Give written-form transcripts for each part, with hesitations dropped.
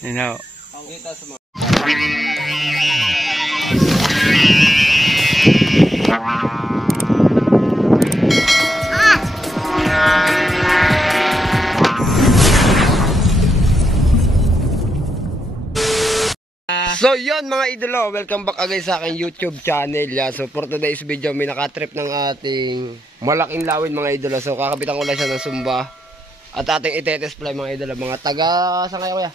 You know. Pangita sa mga... So yun mga idolo, welcome back again sa aking YouTube channel. So for today's video, may nakatrip ng ating malaking lawin mga idolo. So kakabitan ko lang siya ng sumba. At ating itetest play mga idolo. Mga taga, saan kayo kuya?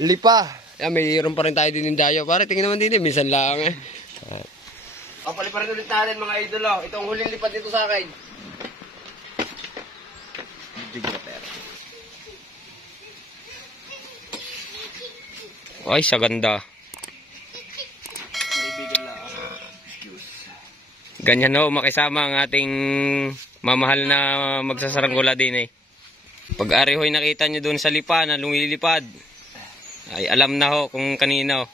Lipa. Yan, mayroon pa rin tayo din yung dayo. Pare, tingin naman din minsan lang eh. Kapali pa rin ulit natin mga idolo. Itong huling lipad dito sa akin. Ay, sa ganda. Ganyan ho, makisama ang ating mamahal na magsasaranggola din eh. Pag ari ho'y nakita nyo doon sa lipa na lumilipad, ay alam na ho kung kanino.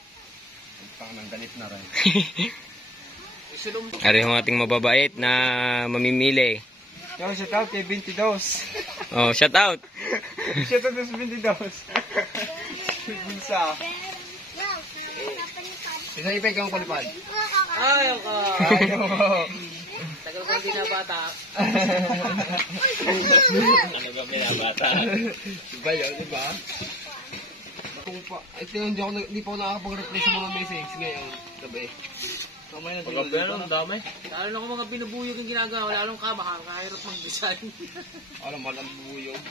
Ari ho ating mababait na mamimili. Yo, shout out kay 22. Oh, shout out. Shout out sa 22. Bunsa. Isa ipay kang palipad. Ayaw ka. Tagal ko hindi na bata. Ano ba binabata? Diba yun, diba? Kung pa, ito yun, hindi pa ako nakakapag-reply sa mga message ngayon. Gabi. Kamay na Pagkabi ang dami. Lalo na kung mga binubuyog yung ginagawa, wala along kabahan, kahirap mag-design. Alam mo, alam bubuyog.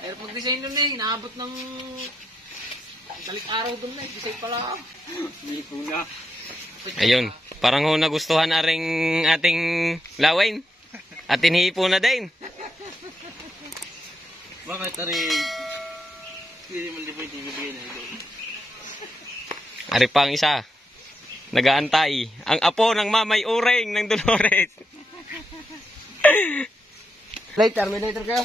Kahirap mag-design nun eh, inaabot ng dalit araw dun eh, design pala. Hindi po na. Ayun, parang ho nagustuhan na rin ating lawin. At tinihipo na din. Bakit rin? Hindi man di ba yung bibigay na ito? Ari pang isa. Nagaantay. Ang apo ng mamay uring ng Dolores. Later, may later kayo?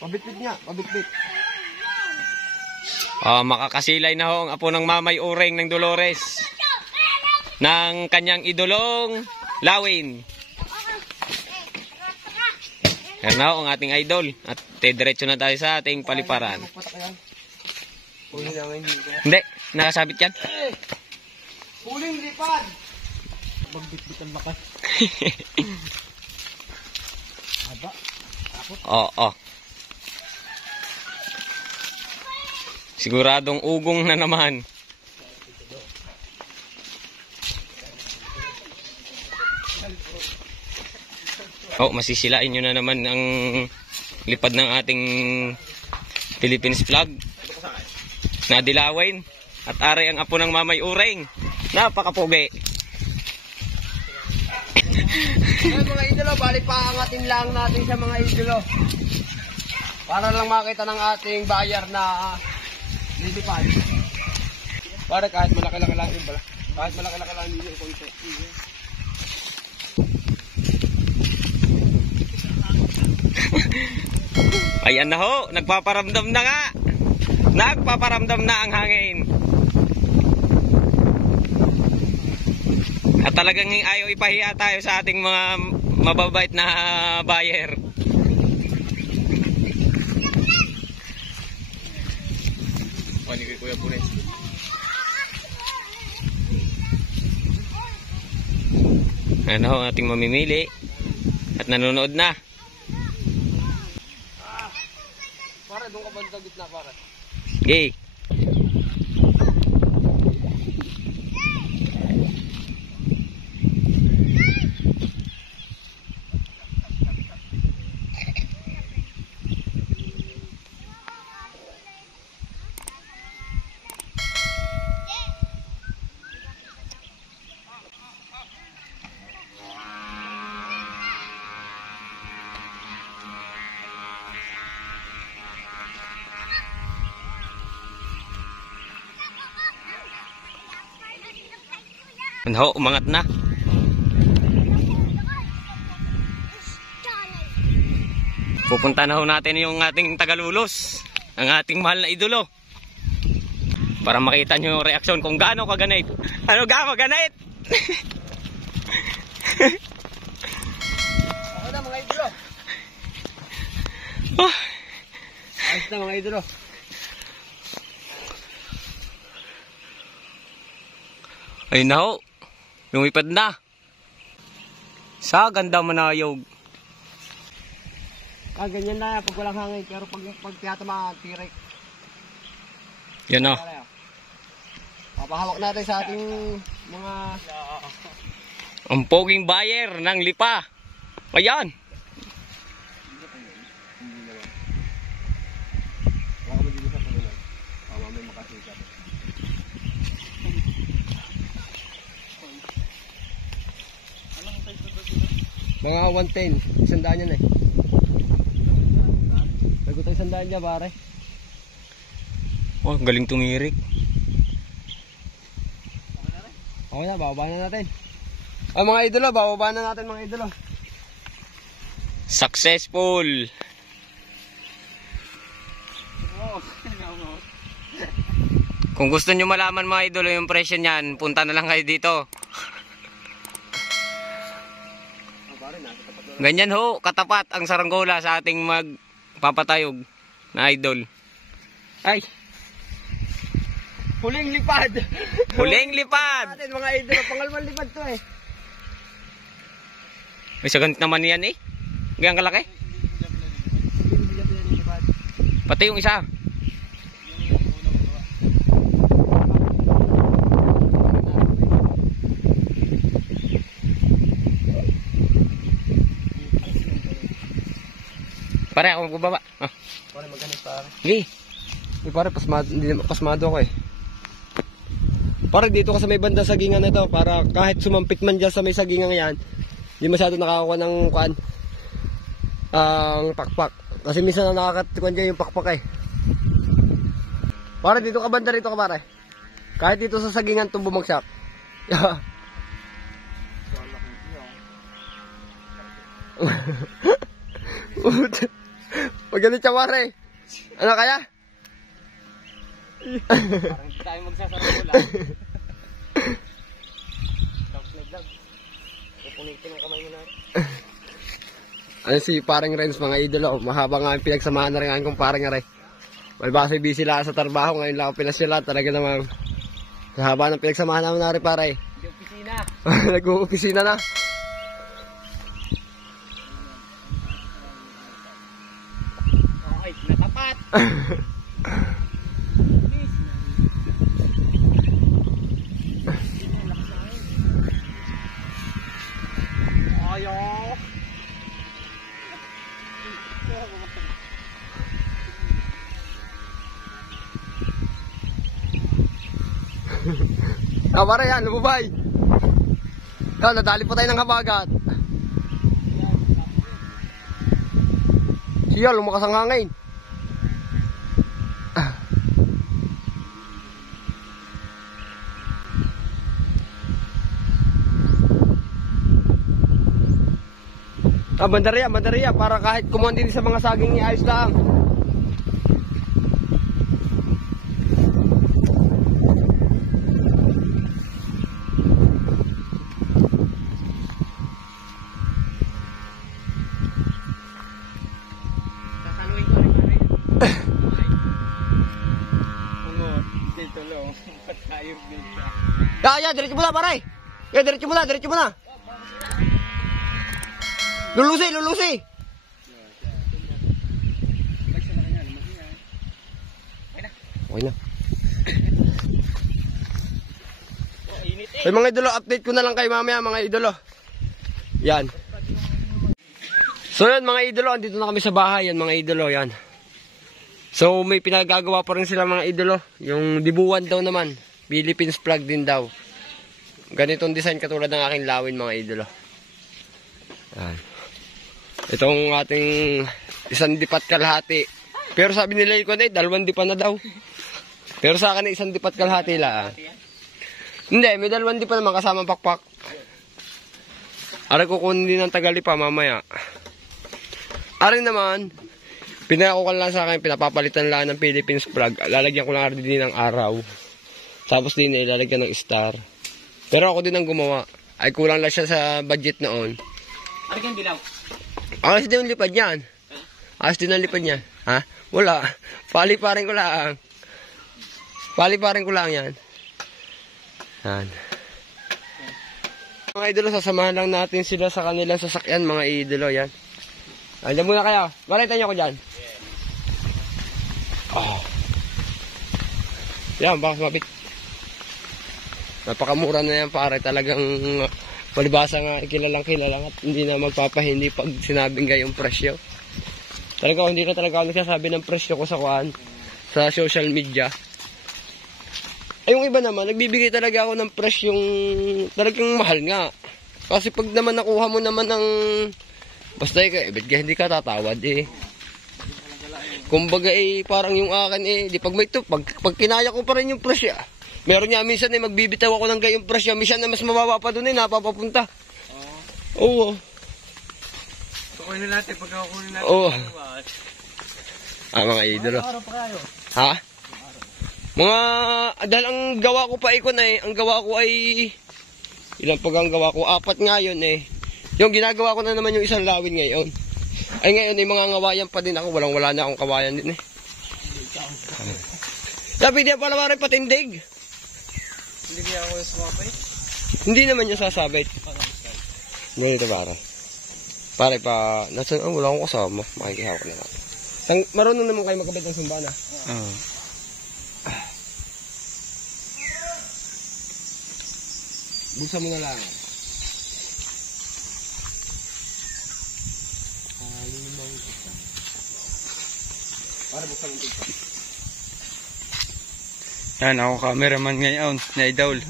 Pabitbit nga, pabitbit. Makakasilay na ho ang apo ng mamay uring ng Dolores. Ng kanyang idolong lawin. Yan na ho ang ating idol. At diretso na tayo sa ating paliparan. Hindi, nakasabit yan. Huling lipad! Magbitbit ang lakas. Oo. Siguradong ugong na naman. Masisilain nyo na naman ang lipad ng ating Philippines flag. Nadilawin. At ari ang apo ng mamay uring. Napakapugi. Ngayon mga idolo, balik pa ang ating lang natin sa mga idolo. Para lang makita ng ating bayar na lilipad. Para kahit malaki-laki lang yun pala. Kahit malaki-laki lang yun yung konti. Ayan na ho, nagpaparamdam na nga. Nagpaparamdam na ang hangin. At talagang ayaw ipahiya tayo sa ating mga mababait na buyer. Ano ho, ating mamimili. At nanonood na. Para doon ka ba sa gitna para? Okay. Ano, umangat na. Pupunta na ho natin yung ating tagalulos, ang ating mahal na idolo. Para makita nyo yung reaksyon kung gaano kaganit. Ano gaano kaganit? Ako na mga idolo. Oh. na mga idolo. Ayun na ho. Lumipad na. Sa ganda manayog. Ganyan na pag walang hangin. Pero pag tiyatama, tirik. Yan o. Papahawak natin sa ating mga... Ang poging buyer ng lipa. Ayan. Mga 110, 100 yan eh. Bago tayo 100 niya pare. Oh, galing tumirik. Okay na, bababa na natin. Mga idolo, bababa na natin mga idolo. Successful. Kung gusto nyo malaman mga idolo yung presyo niyan, punta na lang kayo dito. Ganyan ho, katapat ang saranggola sa ating magpapatayog na idol. Ay! Huling lipad! Huling lipad! Natin mga idolo, pangalawang lipad to eh. May saganit naman yan eh. Ganyan kalaki. Pati yung isa. Pare, ako magbaba. Ah. Pare, maganis pare. Sige. Pare, pasmado ako eh. Pare, dito ka sa may banda sagingan na ito para kahit sumampit man dyan sa may sagingan yan, hindi masyado nakakakuha ng kuan. Ang pakpak. Kasi minsan na nakakatukan dyan yung pakpak eh. Pare, dito ka banda rito ka pare. Kahit dito sa sagingan itong bumagsak. Magalit siya pare. Ano kaya? Parang hindi tayo magsasaranggola. Vlog. Pupunitin ang kamay mo natin. Ano si parang Renz mga idolo. Mahaba nga ang pinagsamahan na rin kong parang nga rin. May base busy lang sa trabaho. Ngayon lang ako pinasila. Talaga namang mahaba ng pinagsamahan namin na rin pare. Opisina. Nag-uopisina na. Okay, natapat. Ayaw. Pare yan, lumubay. Nadali pa tayo ng habagat. Siya, lumakas ang hangin. Bandarya, para kahit kumuha din sa mga saging ni ayos lang. Sasaluin ko rin pare. Ungot, dito lang. Patayog dito. Diretso mo na pare. Diretso mo na. Lulusi. Okay na. Ay mga idolo, update ko na lang kayo mamaya mga idolo. Yan. So yan mga idolo, andito na kami sa bahay yan mga idolo, yan. So may pinagagawa pa rin sila mga idolo. Yung dibuwan daw naman. Philippines flag din daw. Ganitong design katulad ng aking lawin mga idolo. Yan. Itong ating isang dipat kalahati. Pero sabi nila ko na 2 dipa na daw. Pero sa akin isang dipat kalahati lang. Hindi, may 2 dipa naman kasama pakpak. Aray ko kunin din ng Tagalipa mamaya. Aray naman, pinako lang sa akin, pinapapalitan lang ng Philippines flag. Lalagyan ko lang din ng araw. Tapos din ilalagyan ng star. Pero ako din ang gumawa. Ay kulang lang siya sa budget noon. Ano kang dilaw? Ako kasi din lipad yan. Ayos din ang lipad niya. Ha? Wala. Pali-parin ko lang. Pali-parin ko lang yan. Yan. Mga idolo, sasamahan lang natin sila sa kanilang sasakyan, mga idolo. Yan. Andiyan muna kayo. Balitan niyo ako dyan. Oh. Yan, baka mabit. Napakamura na yan, pare. Talagang palibasa nga, kilalang at hindi na magpapahindi pag sinabing gayong presyo. Talaga, hindi na talaga ako nagsasabi ng presyo ko sa kuhaan, sa social media. Ay, yung iba naman, nagbibigay talaga ako ng presyong talagang mahal nga. Kasi pag naman nakuha mo naman ng basta hindi ka tatawad eh. Kumbaga eh, parang yung akin eh, di pag may ito, pag kinaya ko pa rin yung presyo. Meron nga minsan eh, magbibitaw ako ng gayong presyo, minsan na mas mababa pa doon eh, napapapunta. Oo. Kukunin natin, pagkakunin natin. Oo. Mga idolo. Ha? Mga, dahil ang gawa ko pa ikon eh, ang gawa ko ay, ilang pag ang gawa ko, 4 ngayon eh. Yung ginagawa ko na naman yung isang lawin ngayon. Ay ngayon ay mga ngawayan pa din ako, wala na akong kawayan din eh. Sabi niya pala maraming patindig. Hindi kaya ako sumapay? Hindi naman yung sasabit. Ganito para. Pare pa, nasan, wala akong kasama, makikihaw ko na lang. Marunong naman kayo magkabit ng sumba na. Oo. Buksan mo na lang. Para buksan mo dito. Yan, ako cameraman ngayon, na idol.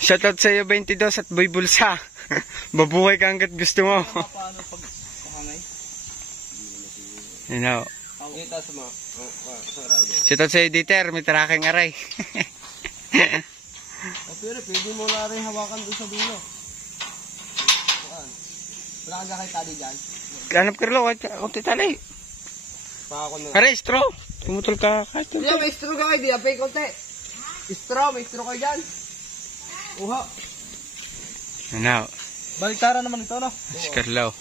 Shoutout sa iyo 22 at Boy Bulsa. Babuhay ka hanggat gusto mo. Paano pag pakamay? You know. Ito sa mga, sarado. Shoutout sa iyo Dieter, may taraking aray. Pero pwede mo na rin hawakan doon sa dulo. Wala kang gakay tali dyan. Ganap ka rin, kunti tali. Pakako na. Aray, straw. Tumutol ka kahit Hindi, may straw ka kayo. Di apay konti. Straw, may straw kayo dyan. Uha. Ano? Baliktara naman ito, no? Si Carlo.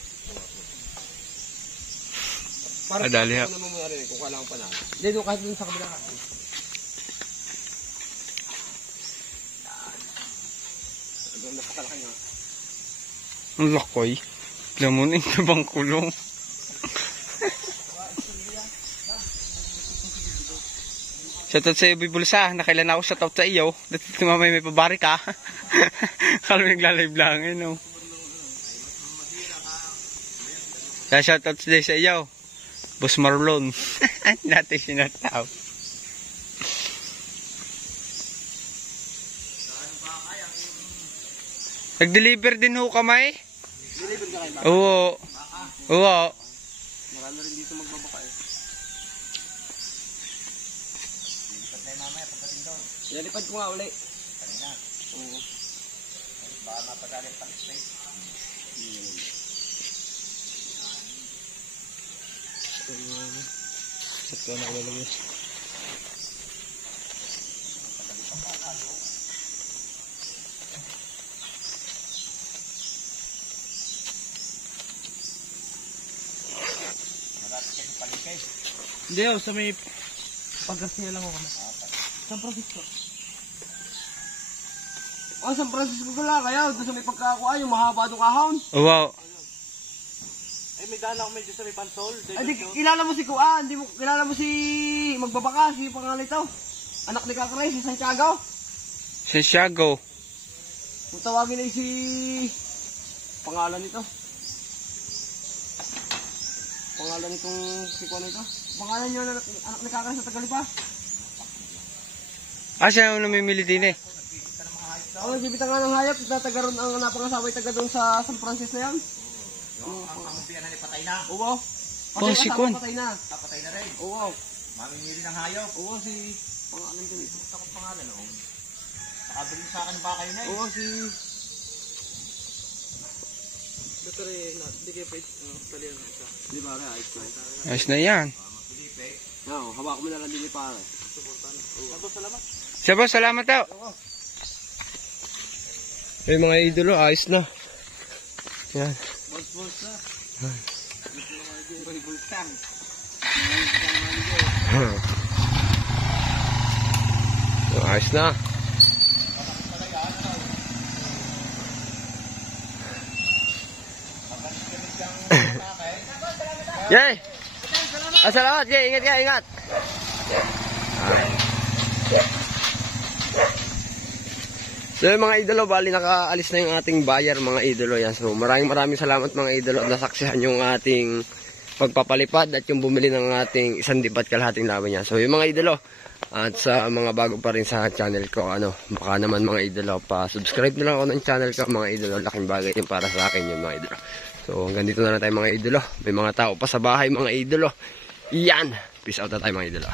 Para dali ha. naman muna rin kung kailangan pa natin. Hindi, doon kahit doon sa kabila ka. Doon nakatalakay nga. Ang lakoy. Lamunin ka bang kulong? Shoutout sa iyo, Boy Bulsa. Nakailan ako shoutout sa iyo. Dati kumamay may pabari ka. Kala naglalive lang eh, no? Shoutout sa iyo. Boss Marlon. Dati sinataw. Nag-deliver din ho kamay? Deliver ka kayo ba? Oo. Oo. Marami rin dito magbabaka eh. Nalipad ko nga uli. Kanina? Oo. Baka mapagalit pa rin. At ko na ilalagay. Hindi, sa may pagkasiya lang ako. San Francisco. San Francisco ka lang kaya. Doon sa may pagkakuha, yung mahaba doon kahon. Wow. Eh, may dala ako medyo sa may Pansol. Ay, di, kilala mo si Kuan. Di mo, kilala mo si Magbabaka, si pangalan ito. Anak ni Kakray, si Santiago. Santiago. Kung tawagin ay si... Pangalan nito. Pangalan nitong si Kuan ito. Pangalan niyo anak ni Kakray sa Tagalipa. Siya ang namimili din eh. Oo, si Bitanga ng Hayop. Tatagaroon ang napangasaway taga doon sa San Francisco na yan. Ang kamumpiyan na ni patay na. Oo. Oh, si Kuan. Patay na. Patay na rin. Oo. Mamimili ng hayop. Oo, si... Pangalan din ito. Gusto kong pangalan, oh. Nakabili sa akin ba kayo na eh? Oo, si... Dito rin, hindi kayo pwede. Talihan na isa. Di ba, ayos na. Ayos na yan. Oo, hawak mo na lang din pare. Salamat. Sabo, salamat daw. Eh mga idolo, ayos na. Yan. Boss na. Bultang. So, ayos na. Yay! Salamat! Yay! Ingat ka! Ingat! So yung mga idolo, bali nakaalis na yung ating buyer mga idolo yan. So maraming salamat mga idolo at nasaksihan yung ating pagpapalipad at yung bumili ng ating 1 lipat kalahating laban niya. So yung mga idolo, at sa mga bago pa rin sa channel ko, baka naman mga idolo, pa-subscribe na lang ako ng channel ko mga idolo. Laking bagay yung para sa akin yung mga idolo. So hanggang dito na lang tayo mga idolo. May mga tao pa sa bahay mga idolo. Yan! Peace out na tayo mga idolo.